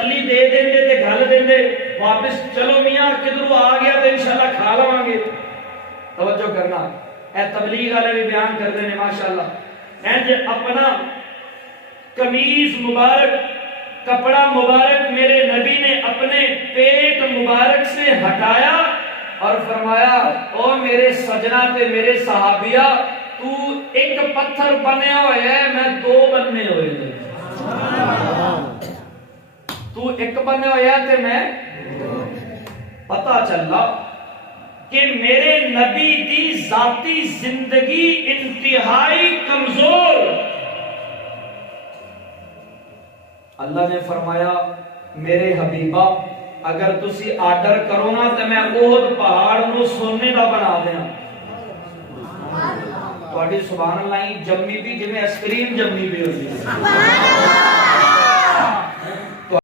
تسلی دے دیں تے گل دیں دے واپس چلو میاں کدھروں آ گیا تو انشاءاللہ کھا لواں گے. توجہ کرنا اے تبلیغ والے بھی بیان کرتے ہیں ماشاءاللہ انج اپنا قمیض مبارک کپڑا مبارک میرے نبی نے اپنے پیٹ مبارک سے ہٹایا اور فرمایا او میرے سجنا تے میرے صحابیہ تو ایک پتھر بنیا ہوئے ہے میں دو بننے ہوئے ہیں. تو ایک بنے ہویا تے میں پتہ چلا کہ میرے نبی دی ذاتی زندگی انتہائی کمزور. اللہ نے فرمایا میرے حبیبہ اگر تسی آرڈر کرو نا تو میں احد پہاڑ نو سونے دا بنا دینا. تواڈی سبحان اللہ جمی بھی جویں آئس کریم جمی بھی ہوئی.